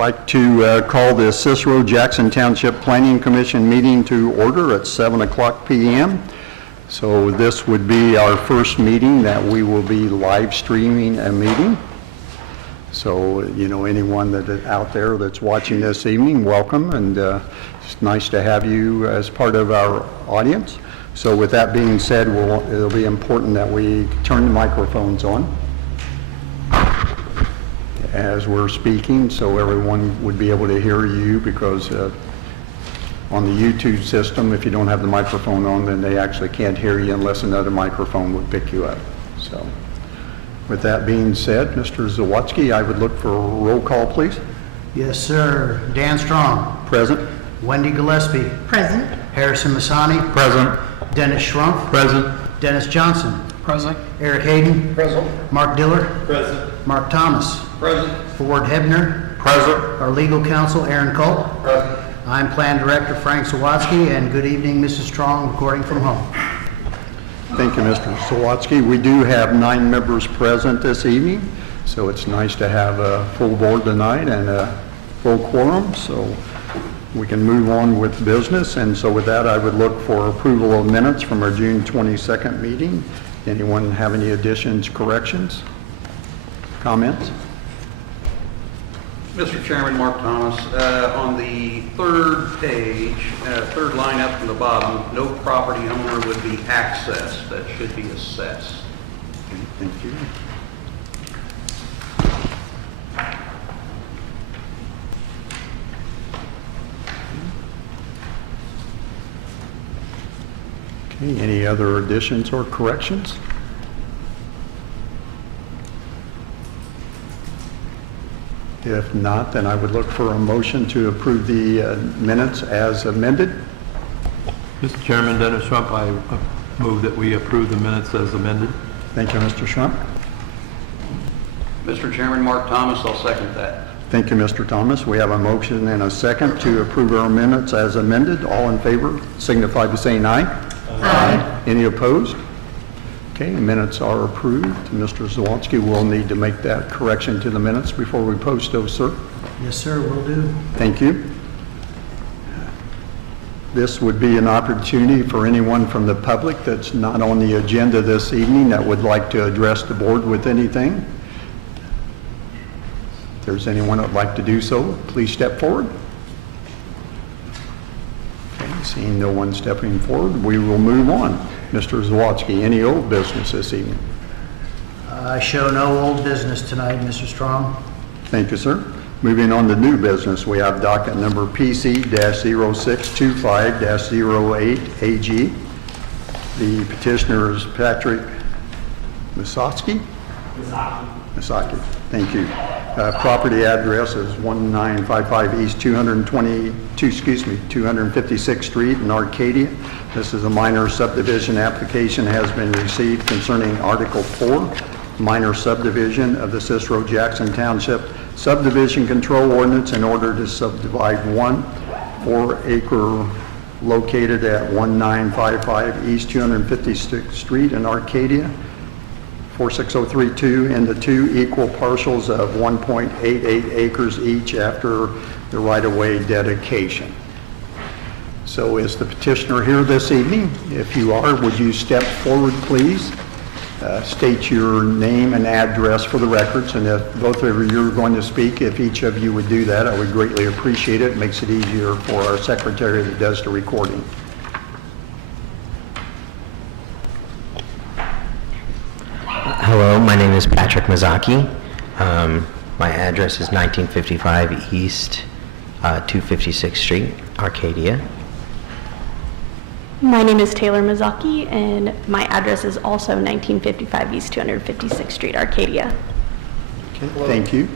like to call the Cicero Jackson Township Planning Commission meeting to order at 7 o'clock p.m. So this would be our first meeting that we will be live streaming a meeting. So, anyone that out there that's watching this evening, welcome, and it's nice to have you as part of our audience. So with that being said, it'll be important that we turn the microphones on as we're speaking, so everyone would be able to hear you, because on the YouTube system, if you don't have the microphone on, then they actually can't hear you unless another microphone would pick you up. So with that being said, Mr. Zawadzki, I would look for a roll call, please. Yes, sir. Dan Strong. Present. Wendy Gillespie. Present. Harrison Masani. Present. Dennis Schrumpf. Present. Dennis Johnson. Present. Eric Hayden. Present. Mark Diller. Present. Mark Thomas. Present. Ford Hebner. Present. Our legal counsel, Aaron Culp. Present. I'm Plan Director Frank Zawadzki, and good evening, Mrs. Strong, recording from home. Thank you, Mr. Zawadzki. We do have 9 members present this evening, so it's nice to have a full board tonight and a full quorum, so we can move on with business. And so with that, I would look for approval of minutes from our June 22nd meeting. Anyone have any additions, corrections, comments? Mr. Chairman, Mark Thomas, on the third page, third line up from the bottom, no property owner would be accessed. That should be assessed. Okay, thank you. Okay, any other additions or corrections? If not, then I would look for a motion to approve the minutes as amended. Mr. Chairman, Dennis Schrumpf, I move that we approve the minutes as amended. Thank you, Mr. Schrumpf. Mr. Chairman, Mark Thomas, I'll second that. Thank you, Mr. Thomas. We have a motion and a second to approve our minutes as amended. All in favor signify by saying aye. Aye. Any opposed? Okay, minutes are approved. Mr. Zawadzki will need to make that correction to the minutes before we post those, sir. Yes, sir, will do. Thank you. This would be an opportunity for anyone from the public that's not on the agenda this evening that would like to address the board with anything. If there's anyone that would like to do so, please step forward. Okay, seeing no one stepping forward, we will move on. Mr. Zawadzki, any old business this evening? I show no old business tonight, Mr. Strong. Thank you, sir. Moving on to new business, we have docket number PC-0625-08AG. The petitioner is Patrick Misaki. Thank you. Property address is 1955 East 256th Street in Arcadia. This is a minor subdivision application has been received concerning Article 4, minor subdivision of the Cicero Jackson Township Subdivision Control Ordinance in order to subdivide 1 4-acre located at 1955 East 256th Street in Arcadia, 46032, into 2 equal parcels of 1.88 acres each after the right-of-way dedication. So is the petitioner here this evening? If you are, would you step forward, please? State your name and address for the records, and if both of you are going to speak, if each of you would do that, I would greatly appreciate it. It makes it easier for our secretary that does the recording. Hello, my name is Patrick Misaki. My address is 1955 East 256th Street, Arcadia. My name is Taylor Mizaki, and my address is also 1955 East 256th Street, Arcadia. Okay, thank you.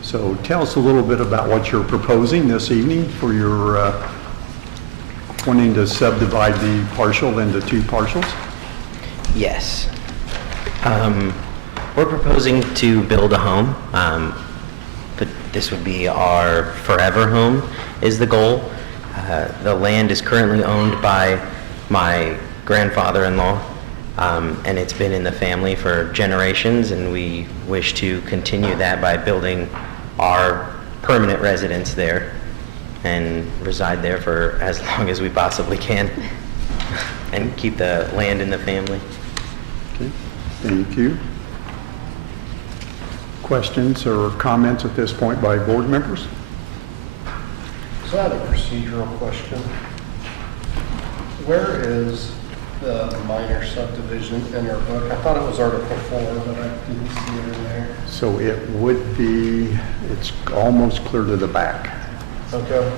So tell us a little bit about what you're proposing this evening for your wanting to subdivide the parcel into 2 parcels. Yes. We're proposing to build a home, but this would be our forever home is the goal. The land is currently owned by my grandfather-in-law, and it's been in the family for generations, and we wish to continue that by building our permanent residence there and reside there for as long as we possibly can and keep the land in the family. Okay, thank you. Questions or comments at this point by board members? So I have a procedural question. Where is the minor subdivision in our book? I thought it was Article 4, but I didn't see it in there. So it would be, it's almost clear to the back. Okay,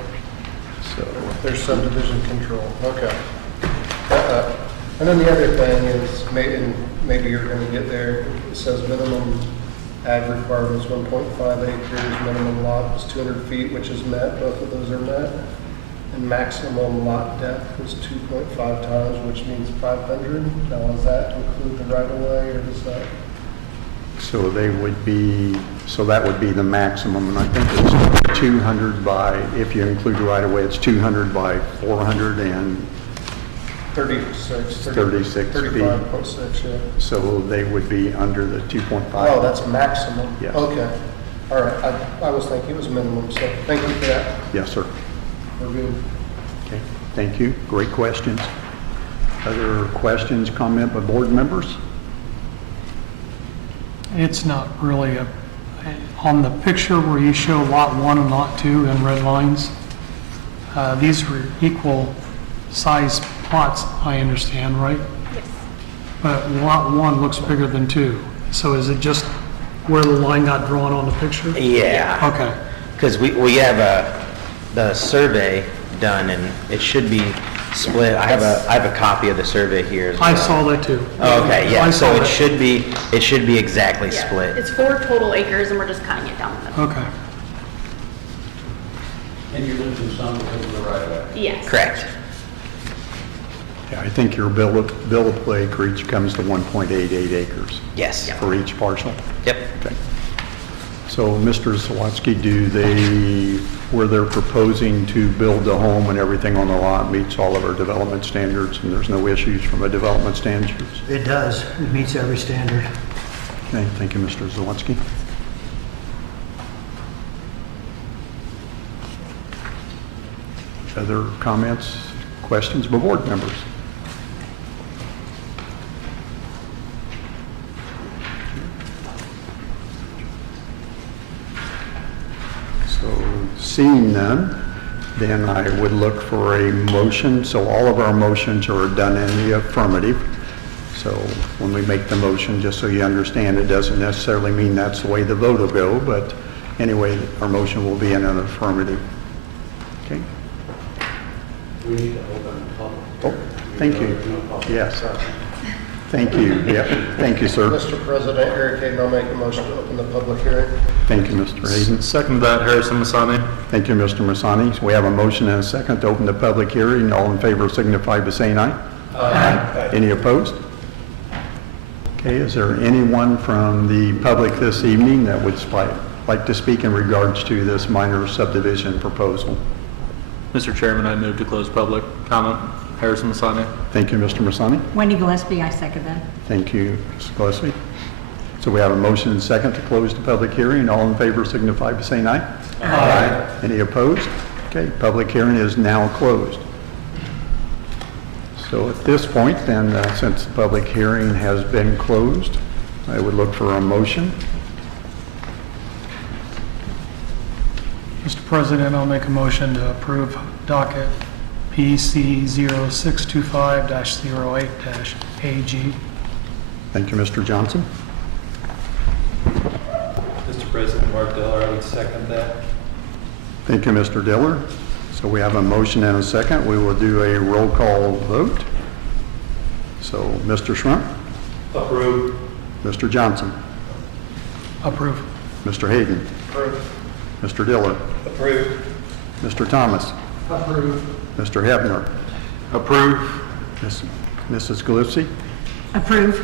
So, there's subdivision control, okay. And then the other thing is, maybe you're going to get there, it says minimum ag requirement is 1.5 acres, minimum lot is 200 feet, which is met, both of those are met. And maximum lot depth is 2.5 times, which means 500. Now, does that include the right of way, or does that? so they would be, so that would be the maximum, and I think it's 200 by, if you include right away, it's 200 by 400, and 36. 36 feet. 35.6, yeah. so they would be under the 2.5. Oh, that's maximum? Yes. Okay. All right, I was thinking it was minimum, so thank you for that. Yes, sir. We're good. Okay, thank you. Great questions. Other questions, comment by board members? It's not really on the picture where you show lot 1 and lot 2 in red lines, these were equal size plots, I understand, right? Yes. But lot 1 looks bigger than 2. So is it just where the line got drawn on the picture? Yeah. Okay. Because we have the survey done, and it should be split. I have a copy of the survey here as well. I saw that too. Oh, okay, yeah, I so saw it that. should be exactly Yeah. split. It's 4 total acres, and we're just cutting it down the middle. Okay. And you're losing some because of the right of way. Yes. Correct. Yeah, I think your billable acreage comes to 1.88 acres Yes. for each parcel. Yep. Okay. So, Mr. Zawatsky, where they're proposing to build the home and everything on the lot meets all of our development standards, and there's no issues from a development standards? It does. It meets every standard. Okay, thank you, Mr. Zawatsky. Other comments, questions by board members? So, seeing none, then I would look for a motion. So all of our motions are done in the affirmative. So when we make the motion, just so you understand, it doesn't necessarily mean that's the way the vote will go, but anyway, our motion will be in an affirmative. Okay? We need to open the public. Oh, thank you. Yes. Thank you. Yeah, thank you, sir. Mr. President, Eric Hayden, I'll make a motion to open the public hearing. Thank you, Mr. Hayden. Second that, Harrison Masani. Thank you, Mr. Masani. We have a motion and a second to open the public hearing. All in favor signify by saying aye. Aye. Any opposed? Okay, is there anyone from the public this evening that would like to speak in regards to this minor subdivision proposal? Mr. Chairman, I move to close public comment. Harrison Masani. Thank you, Mr. Masani. Wendy Gillespie, I second that. Thank you, Ms. Gillespie. So we have a motion and second to close the public hearing. All in favor signify by saying aye. Aye. Any opposed? Okay, public hearing is now closed. So at this point, then, since the public hearing has been closed, I would look for a motion. Mr. President, I'll make a motion to approve docket PC 0625-08-AG. Thank you, Mr. Johnson. Mr. President, Mark Diller, I would second that. Thank you, Mr. Diller. So we have a motion and a second. We will do a roll call vote. So, Mr. Schrump? Approve. Mr. Johnson? Approve. Mr. Hayden? Approved. Mr. Diller? Approve. Mr. Thomas? Approved. Mr. Hebner? Approve. Mrs. Gillespie? Approve.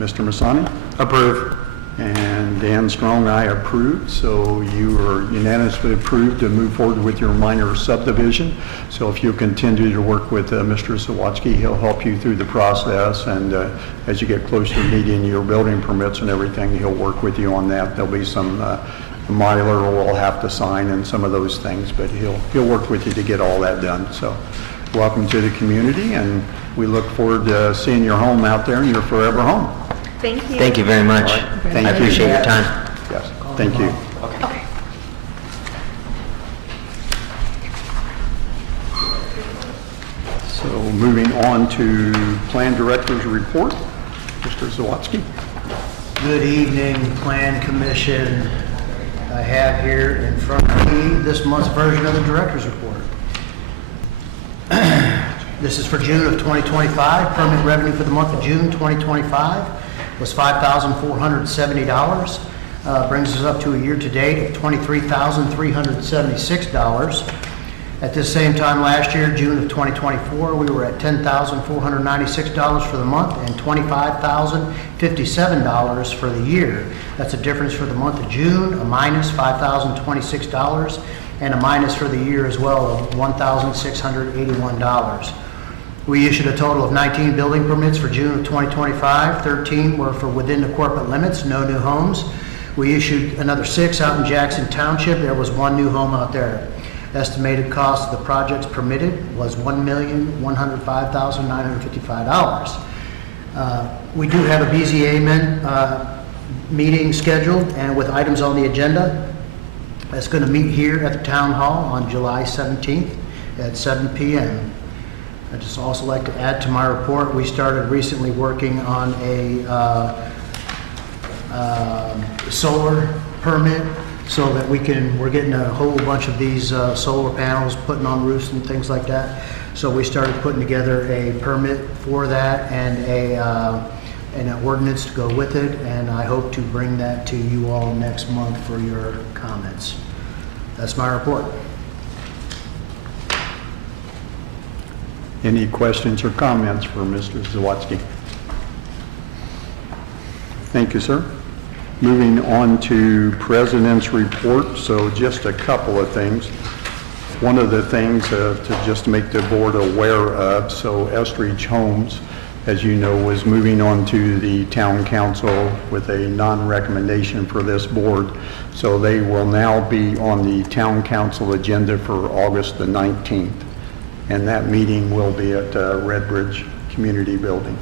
Mr. Masani? Approve. And Dan Strong, I approve. So you are unanimously approved to move forward with your minor subdivision. So if you continue to work with Mr. Zawatsky, he'll help you through the process. And as you get closer to needing your building permits and everything, he'll work with you on that. There'll be some Mylar will have to sign and some of those things, but he'll work with you to get all that done. So welcome to the community, and we look forward to seeing your home out there and your forever home. Thank you. Thank you very much. Thank I you. appreciate your time. Yes, thank you. Okay. So moving on to Plan Director's Report, Mr. Zawadzki. Good evening, Plan Commission. I have here in front of me this month's version of the Director's Report. This is for June of 2025. Permit revenue for the month of June 2025 was $5,470. Brings us up to a year-to-date of $23,376. At this same time last year, June of 2024, we were at $10,496 for the month and $25,057 for the year. That's a difference for the month of June, a minus $5,026, and a minus for the year as well of $1,681. We issued a total of 19 building permits for June of 2025. 13 were for within the corporate limits, no new homes. We issued another 6 out in Jackson Township. There was 1 new home out there. Estimated cost of the projects permitted was $1,105,955. We do have a BZA meeting scheduled and with items on the agenda. That's going to meet here at the Town Hall on July 17th at 7 p.m. I'd just also like to add to my report, we started recently working on a solar permit so that we're getting a whole bunch of these solar panels, putting on roofs and things like that. So we started putting together a permit for that and an ordinance to go with it, and I hope to bring that to you all next month for your comments. That's my report. Any questions or comments for Mr. Zawadzki? Thank you, sir. Moving on to President's Report, so just a couple of things. One of the things to just make the board aware of, so Estridge Homes, as you know, was moving on to the Town Council with a non-recommendation for this board. So they will now be on the Town Council agenda for August the 19th. And that meeting will be at Red Bridge Community Building.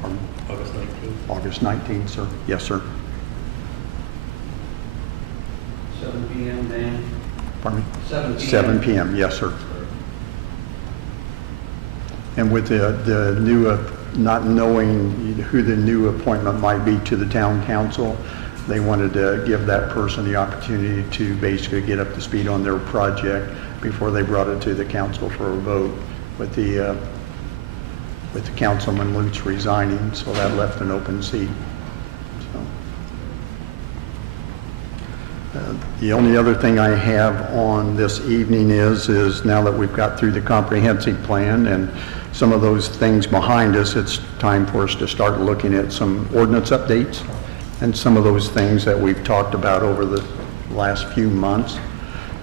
Pardon? August 19th. August 19th, sir. Yes, sir. 7 p.m., Dan? Pardon me? 7 p.m. 7 p.m., yes, sir. And with the new, not knowing who the new appointment might be to the Town Council, they wanted to give that person the opportunity to basically get up to speed on their project before they brought it to the council for a vote. With the Councilman Lutz resigning, so that left an open seat. So, the only other thing I have on this evening is now that we've got through the comprehensive plan and some of those things behind us, it's time for us to start looking at some ordinance updates and some of those things that we've talked about over the last few months,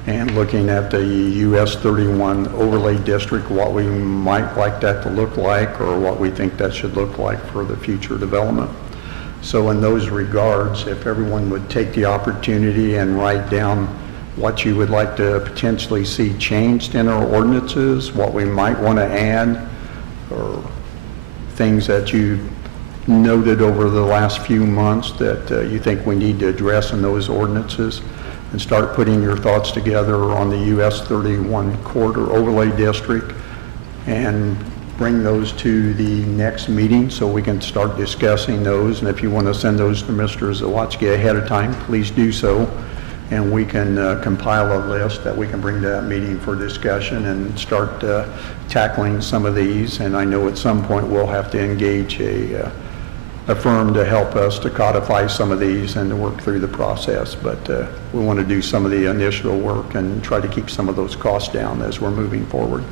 and looking at the US 31 overlay district, what we might like that to look like or what we think that should look like for the future development. So in those regards, if everyone would take the opportunity and write down what you would like to potentially see changed in our ordinances, what we might want to add, or things that you noted over the last few months that you think we need to address in those ordinances, and start putting your thoughts together on the US 31 corridor overlay district and bring those to the next meeting so we can start discussing those. And if you want to send those to Mr. Zawadzki ahead of time, please do so, and we can compile a list that we can bring to that meeting for discussion and start tackling some of these. And I know at some point we'll have to engage a firm to help us to codify some of these and to work through the process. But we want to do some of the initial work and try to keep some of those costs down as we're moving forward.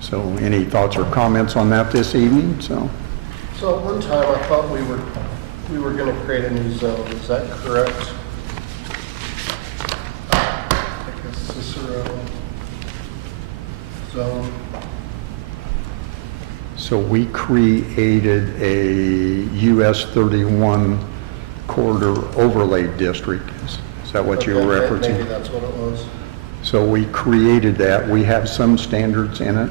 So any thoughts or comments on that this evening? So So at one time, I thought we were going to create a new zone. Is that correct? Like a Cicero zone? So we created a US 31 corridor overlay district. Is that what you were Okay, referencing? Maybe that's what it was. So we created that. We have some standards in it,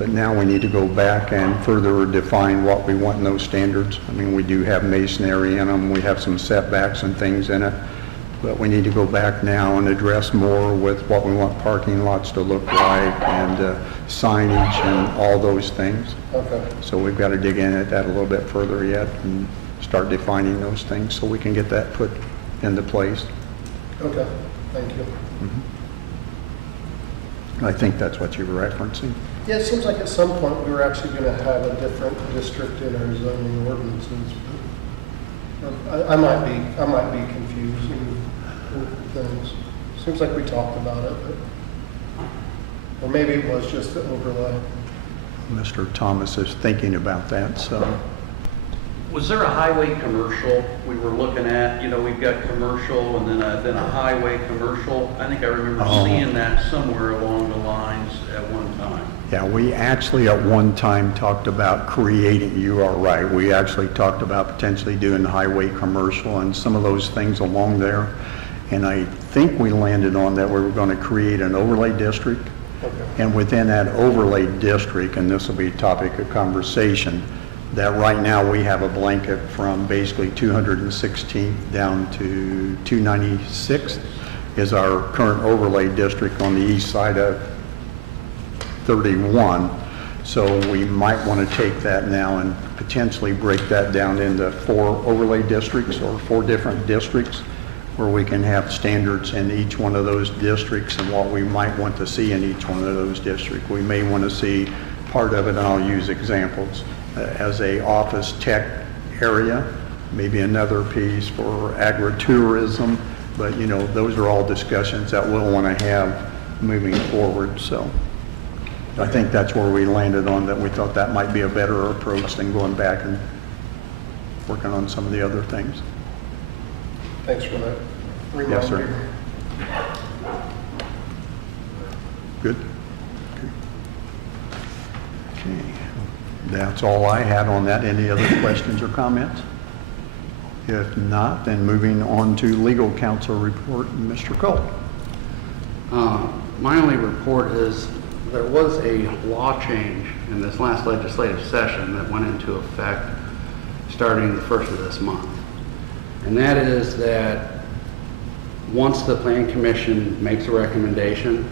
but now we need to go back and further define what we want in those standards. I mean, we do have masonry in them, we have some setbacks and things in it, but we need to go back now and address more with what we want parking lots to look like and signage and all those things. Okay, So we've got to dig in at that a little bit further yet and start defining those things so we can get that put into place. okay, thank you. I think that's what you were referencing. Yeah, it seems like at some point we were actually going to have a different district in our zoning ordinances. But I might be confusing things. Seems like we talked about it, but, or maybe it was just the overlay. Mr. Thomas is thinking about that, so. Was there a highway commercial we were looking at? You know, we've got commercial and then a highway commercial. I think I remember Oh. seeing that somewhere along the lines at one time. Yeah, we actually at one time talked about creating, you are right, we actually talked about potentially doing highway commercial and some of those things along there. And I think we landed on that we were going to create an overlay district. Okay. And within that overlay district, and this will be a topic of conversation, that right now we have a blanket from basically 216th down to 296th is our current overlay district on the east side of 31. So we might want to take that now and potentially break that down into 4 overlay districts or 4 different districts where we can have standards in each one of those districts and what we might want to see in each one of those districts. We may want to see part of it, and I'll use examples, as a office tech area, maybe another piece for agritourism, but you know, those are all discussions that we'll want to have moving forward. So I think that's where we landed on, that we thought that might be a better approach than going back and working on some of the other things. Thanks for that reminder. Yes, sir. Good. Okay. That's all I had on that. Any other questions or comments? If not, then moving on to legal counsel report, Mr. Cole. My only report is there was a law change in this last legislative session that went into effect starting the 1st of this month. And that is that once the Plan Commission makes a recommendation,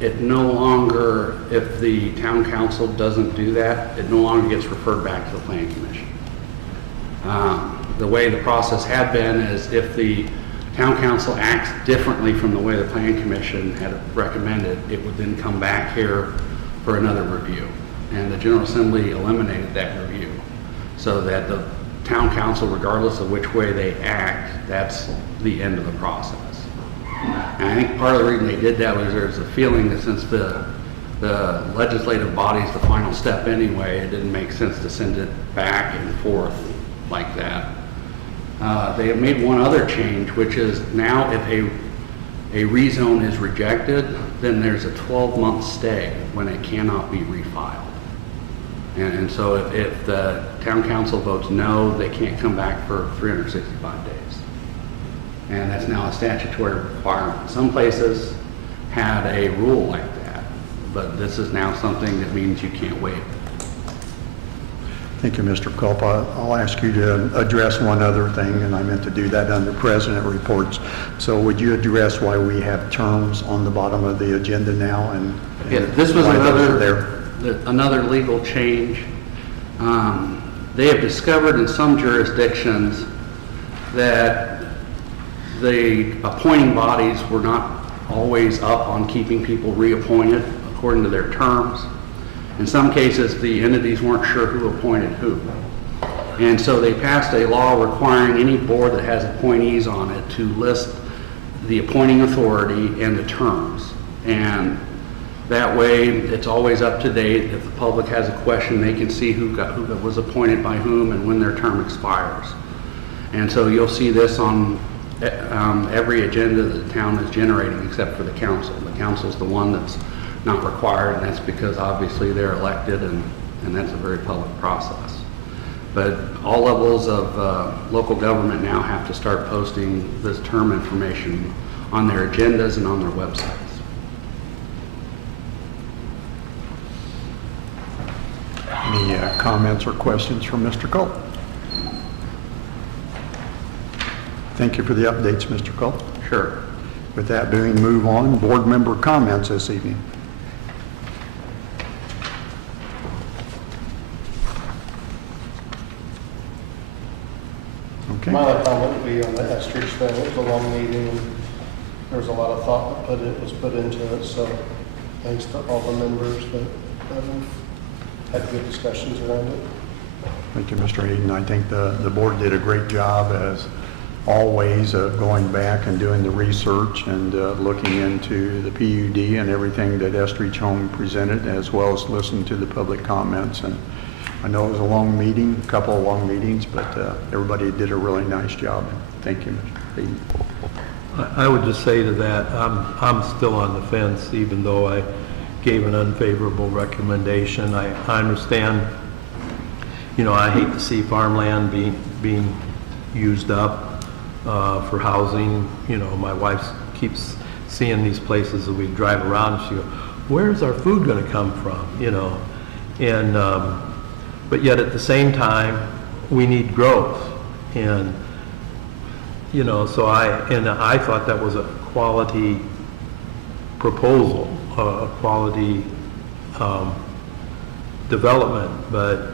it no longer, if the town council doesn't do that, it no longer gets referred back to the Plan Commission. The way the process had been is if the town council acts differently from the way the Plan Commission had recommended, it would then come back here for another review. And the General Assembly eliminated that review so that the town council, regardless of which way they act, that's the end of the process. And I think part of the reason they did that was there's a feeling that since the legislative body's the final step anyway, it didn't make sense to send it back and forth like that. They have made one other change, which is now if a rezone is rejected, then there's a 12-month stay when it cannot be refiled. And so if the town council votes no, they can't come back for 365 days. And that's now a statutory requirement. Some places had a rule like that, but this is now something that means you can't wait. Thank you, Mr. Culp. I'll ask you to address one other thing, and I meant to do that under president reports. So would you address why we have terms on the bottom of the agenda now? And Yeah, this was why those are there? another legal change. They have discovered in some jurisdictions that the appointing bodies were not always up on keeping people reappointed according to their terms. In some cases, the entities weren't sure who appointed who. And so they passed a law requiring any board that has appointees on it to list the appointing authority and the terms. And that way, it's always up to date. If the public has a question, they can see who was appointed by whom and when their term expires. And so you'll see this on every agenda that the town is generating except for the council. The council's the one that's not required, and that's because obviously they're elected and and that's a very public process. But all levels of local government now have to start posting this term information on their agendas and on their websites. Any comments or questions from Mr. Culp? Thank you for the updates, Mr. Culp. Sure. With that being move on, board member comments this evening. Okay. My only comment would be on the Estridge thing. It was a long meeting, and there was a lot of thought that was put into it, so thanks to all the members that had good discussions around it. Thank you, Mr. Hayden. I think the board did a great job, as always, of going back and doing the research and looking into the PUD and everything that Estridge Home presented, as well as listen to the public comments. And I know it was a long meeting, a couple of long meetings, but everybody did a really nice job. Thank you, Mr. Hayden. I would just say to that, I'm still on the fence, even though I gave an unfavorable recommendation. I understand, you know, I hate to see farmland being used up for housing. You know, my wife keeps seeing these places that we drive around, and she goes, where's our food going to come from, you know? And, but yet at the same time, we need growth. And, you know, so I thought that was a quality proposal, a quality development. But,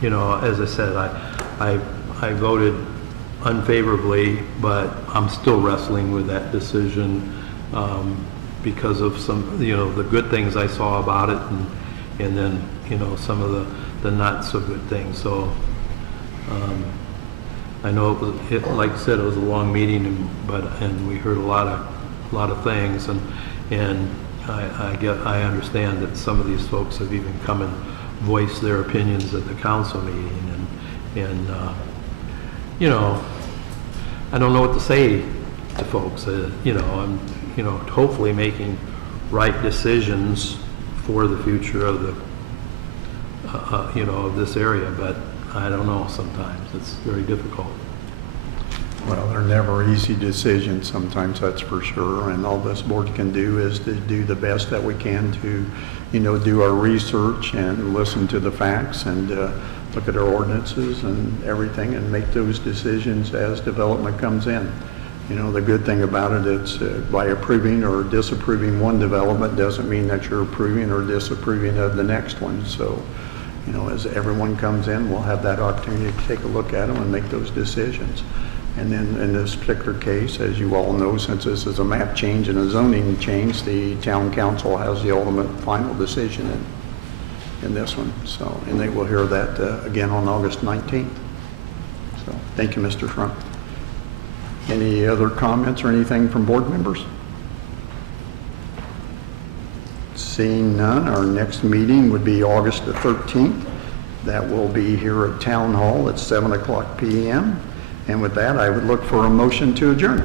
you know, as I said, I voted unfavorably, but I'm still wrestling with that decision because of some, you know, the good things I saw about it, and then, you know, some of the not so good things. So I know like I said, it was a long meeting, and we heard a lot of things, and I understand that some of these folks have even come and voiced their opinions at the council meeting, and you know, I don't know what to say to folks. You know, I'm, you know, hopefully making right decisions for the future of the you know, of this area, but I don't know, sometimes it's very difficult. Well, they're never easy decisions, sometimes, that's for sure, and all this board can do is to do the best that we can to, you know, do our research and listen to the facts and look at our ordinances and everything and make those decisions as development comes in. You know, the good thing about it, it's by approving or disapproving one development doesn't mean that you're approving or disapproving of the next one. So, you know, as everyone comes in, we'll have that opportunity to take a look at them and make those decisions. And then in this particular case, as you all know, since this is a map change and a zoning change, the town council has the ultimate final decision in this one. So, and they will hear that again on August 19th. So, thank you, Mr. Trump. Any other comments or anything from board members? Seeing none, our next meeting would be August the 13th. That will be here at Town Hall at 7:00 p.m. And with that, I would look for a motion to adjourn.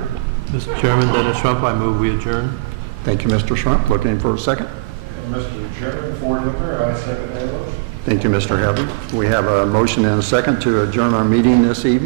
Mr. Chairman, Dennis Trump, I move we adjourn. Thank you, Mr. Trump. Looking for a second. Mr. Chairman, Ford Hooker, I second that motion. Thank you, Mr. Heather. We have a motion and a second to adjourn our meeting this evening.